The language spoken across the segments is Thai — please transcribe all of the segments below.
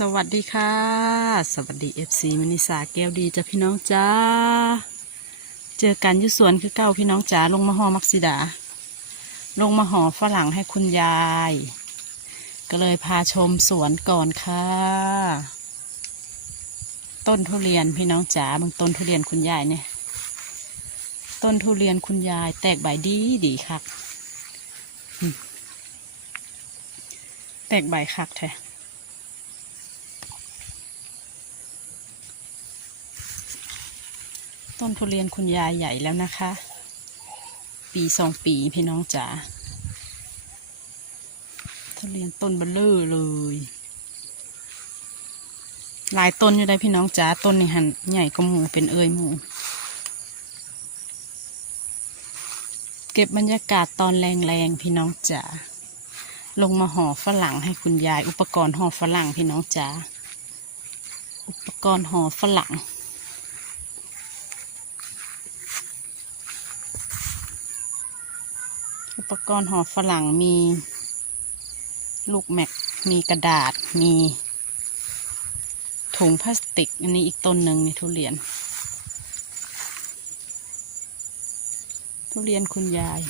สวัสดีค่ะ สวัสดีเอฟซีมณิสาแก้วดีจ้ะพี่น้องจ้า เจอกันยุสวนคือเก้าพี่น้องจ๋าลงมาหอมักซิดา ลงมาหอฝรั่งให้คุณยาย ก็เลยพาชมสวนก่อนค่ะ ต้นทุเรียนพี่น้องจ๋าบางต้นทุเรียนคุณยายเนี่ย ต้นทุเรียนคุณยายแตกใบดีดีคักแตกใบคักแท้ ต้นทุเรียนคุณยายใหญ่แล้วนะคะ ปีสองปีพี่น้องจ๋าทุเรียนต้นเบลเลอร์เลย หลายต้นอยู่ได้พี่น้องจ๋าต้นนี่หันใหญ่ก็หมูเป็นเอยหมูเก็บบรรยากาศตอนแรงๆพี่น้องจ๋าลงมาห่อฝรั่งให้คุณยาย อุปกรณ์ห่อฝรั่งพี่น้องจ๋าอุปกรณ์ห่อฝรั่ง อุปกรณ์ห่อฝรั่งมี ลูกแม็ก มีกระดาษ มีถุงพลาสติก อันนี้อีกต้นหนึ่งในทุเรียน ทุเรียนคุณยาย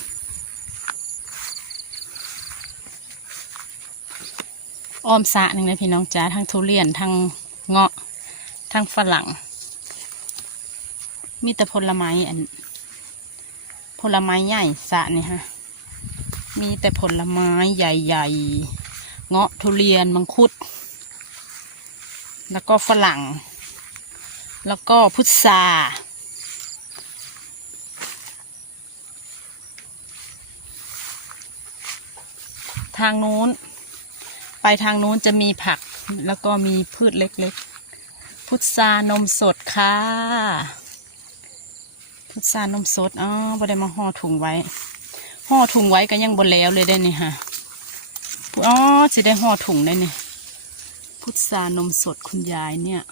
อ้อมสะหนึ่งนะพี่น้องจ้าทั้งทุเรียนทั้งเงาะทั้งฝรั่ง มีแต่ผลไม้อันผลไม้ใหญ่สะนี่ฮะ มีแต่ผลไม้ใหญ่ๆ เงาะทุเรียนมังคุด แล้วก็ฝรั่ง แล้วก็พุทราทางนู้น ไปทางนู้นจะมีผัก แล้วก็มีพืชเล็กๆ พุทรานมสดค่ะ พุทรานมสด อ๋อบ่ได้มาห่อถุงไว้ ห่อถุงไว้ก็ยังบนแล้วเลยได้นี่ค่ะอ๋อจะได้ห่อถุงได้นี่พุทรานมสดคุณยายเนี่ย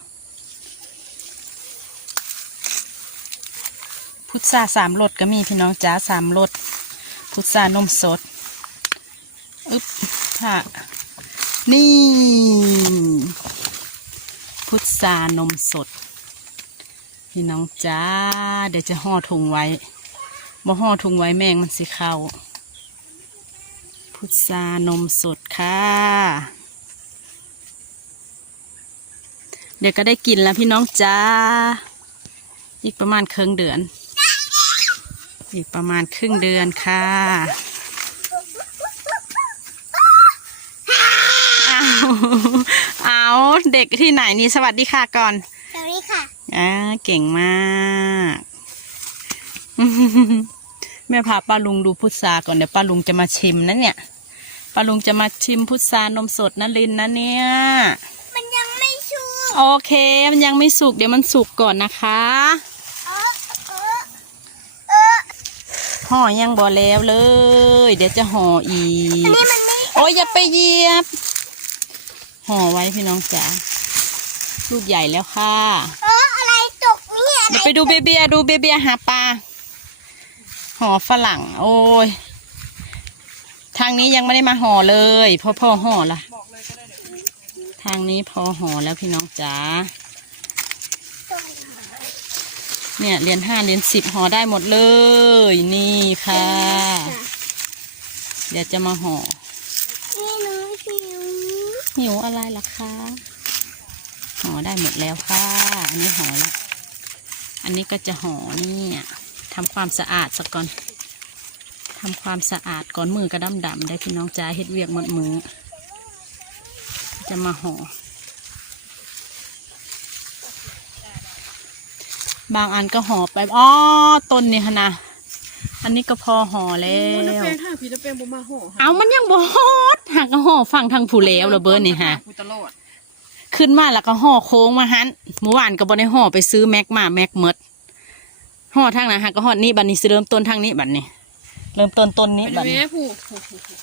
พุทราสามรสก็มีพี่น้องจ้าสามรสพุทรานมสดอึ๊บค่ะนี่ พุทรานมสด พี่น้องจ้าเดี๋ยวจะห่อถุงไว้ บ่ห่อถุงไว้แมงมันสิเข้า พุทรานมสดค่ะ เดี๋ยวก็ได้กินแล้วพี่น้องจ้า อีกประมาณครึ่งเดือน อีกประมาณครึ่งเดือนค่ะเอาเอาเด็กที่ไหนนี่สวัสดีค่ะก่อน สวัสดีค่ะอ่าเก่งมาก แม่พาป้าลุงดูพุทราก่อนเดี๋ยวป้าลุงจะมาชิมนะเนี่ยป้าลุงจะมาชิมพุทรานมสดนะลินนะเนี่ย มันยังไม่ชูโอเค มันยังไม่สุกเดี๋ยวมันสุกก่อนนะคะเออเออเออห่อยังบ่แล้วเลย เดี๋ยวจะห่ออีอันกนี้มันไม่โอ้ยอย่าไปเหยียบห่อไว้พี่น้องจ๋าลูกใหญ่แล้วค่ะเอออะไรตกเนี่ยเดี๋ยวไปดูเบเบียดูเบเบียหาปลา ห่อฝรั่ง โอ้ย ทางนี้ยังไม่ได้มาห่อเลยพ่อพ่อห่อละทางนี้พอห่อแล้วพี่น้องจ๋าเนี่ยเหรียญห้าเหรียญสิบห่อได้หมดเลย นี่ค่ะ เดี๋ยวจะมาห่อนี่หนูหิวหิวอะไรล่ะคะห่อได้หมดแล้วค่ะ อันนี้ห่อแล้ว อันนี้ก็จะห่อเนี่ย ทำความสะอาดสักก่อนทำความสะอาดก่อนมือกระดำดำๆได้พี่น้องจ้าเฮ็ดเวียกหมดมือ จะมาห่อบางอันก็ห่อไปอ๋อต้นนี่ฮะนะอันนี้ก็พอห่อแล้วน้ำแป้งถ้าพี่น้ำแป้งบ่มาห่อเอามันยังบ่ฮอดหากก็ห่อฟังทางผู้แล้วระเบิดนี่ฮะกูตลอดขึ้นมาแล้วก็ห่อโค้งมาหันเมื่อวานก็บ่ได้ห่อไปซื้อแม็กมาแม็กเมด ห่อทางนั้นฮะก็ห่อนี่บัดนี้สิเริ่มต้นทางนี้บัดนี้เริ่มต้นต้นนี้เป็นบัดแม่นี้ผูกผูกผูกผูก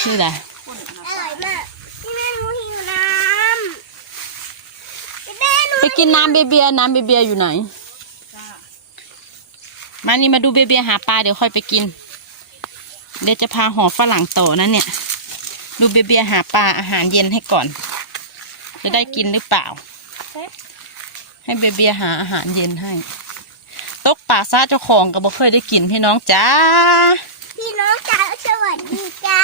ชื่ออะไรคนเนี่ยนะอร่อยมากนี่แม่หนูหิวน้ำแม่หนูไปกินน้ำเบเบียน้ำเบเบียอยู่ไหนจ้ามานี่มาดูเบเบียหาปลาเดี๋ยวค่อยไปกิน เดี๋ยวจะพาห่อฝรั่งโตอนะเนี่ย ดูเบเบียหาปลาอาหารเย็นให้ก่อน จะได้กินหรือเปล่า ให้เบเบียหาอาหารเย็นให้ ตกป่าซาเจ้าของก็บ่เคยได้กินพี่น้องจ้า พี่น้องจ๋าสวัสดีจ้า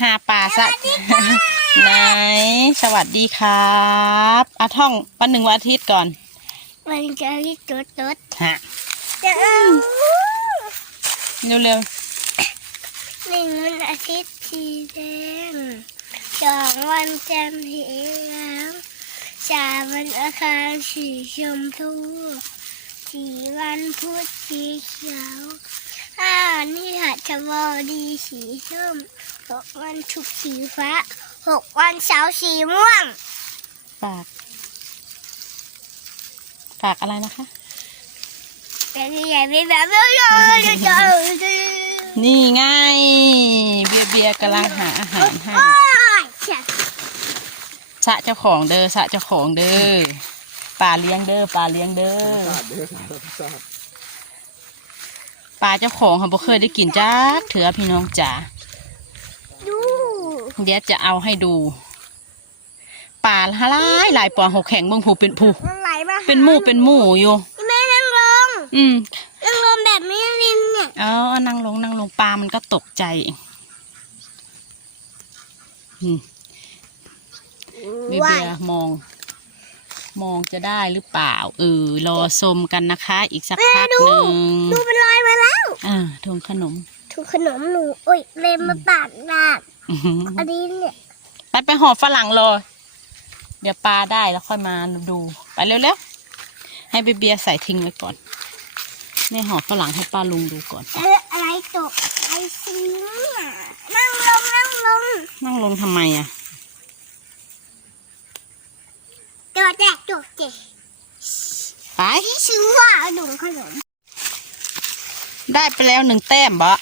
หาป่าซะไหนสวัสดีครับอาท่องวันหนึ่งวันอาทิตย์ก่อน วันจะรีบตุ๊ดตุ๊ดฮะจะเอาเร็วหนึ่งวันอาทิตย์สีแดงสองวันจันทร์สีเหลืองสามวันอังคารสีชมพู สี่วันพุธสีเขียวห้านี่หัดบดีสีส้มหกวันศุกร์สีฟ้าหกวันเสาร์สีม่วงๆฝาก ฝากอะไรนะคะ แต่ที่ใหญ่ไม่แบบเยอะๆนี่ไง เบียร์เบียร์กำลังหาอาหารให้โอ้ยเจ็บสะเจ้าของเด้อสะเจ้าของเด้อ ปลาเลี้ยงเด้อปลาเลี้ยงเด้อศาสตร์เด้อธรรมศาสตร์ปลาเจ้าของเขาบ่เคยได้กินจักเถือพี่น้องจ๋าดูเดี๋ยวจะเอาให้ดูปลาหลายหลายปอหกแข่งเมืองผูเป็นผูมันไหลมาหาเป็นหมู่เป็นหมู่อยู่แม่นั่งลงอืมนั่งลงแบบไม่รินเนี่ยเอาเอานั่งลงนั่งลงปลามันก็ตกใจอืมเบียร์ว้าเบียยร์มอง มองจะได้หรือเปล่า เออ รอชมกันนะคะ อีกสักพักหนึ่งดูเป็นรอยมาแล้ว อ่าถุงขนมถูกขนมหนูโอ้ยเลมมาปาดหนักอื้อหืออันนี้เนี่ย ไปไปห่อฝรั่งเลยเดี๋ยวปลาได้แล้วค่อยมาดู ไปเร็วๆ ให้เบเบียร์ใส่ทิ้งไว้ก่อนในห่อฝรั่งให้ป้าลุงดูก่อน เอออะไรตกไอซีเนี่ยนั่งลงนั่งลงนั่งลงทำไมอะ โดด แดกโดดเจ๊ไป ที่ชื่อว่าหนูขนมได้ไปแล้วหนึ่งแต้มบะ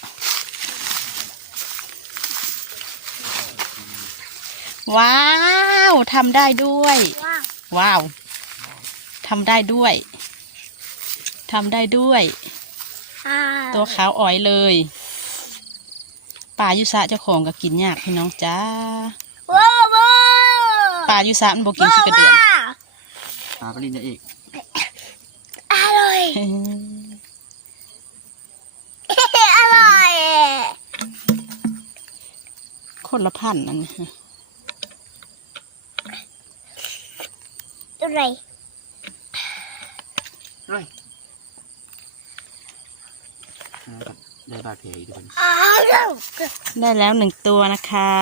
ว้าวทำได้ด้วย ว้าวว้าวทำได้ด้วยทำได้ด้วย อ่าตัวขาวอ๋อยเลยปลายุสะเจ้าของก็กินยากพี่น้องจ้าว้าวว้าวปลายุสะมันบอกกินชิกระเดือน ว้าว ปลาปริญญาเอกอร่อยอร่อยคนละพันธุ์นั่นอะไรได้บาดแผลอีกด้วยอ้าวได้แล้วหนึ่งตัวนะคะ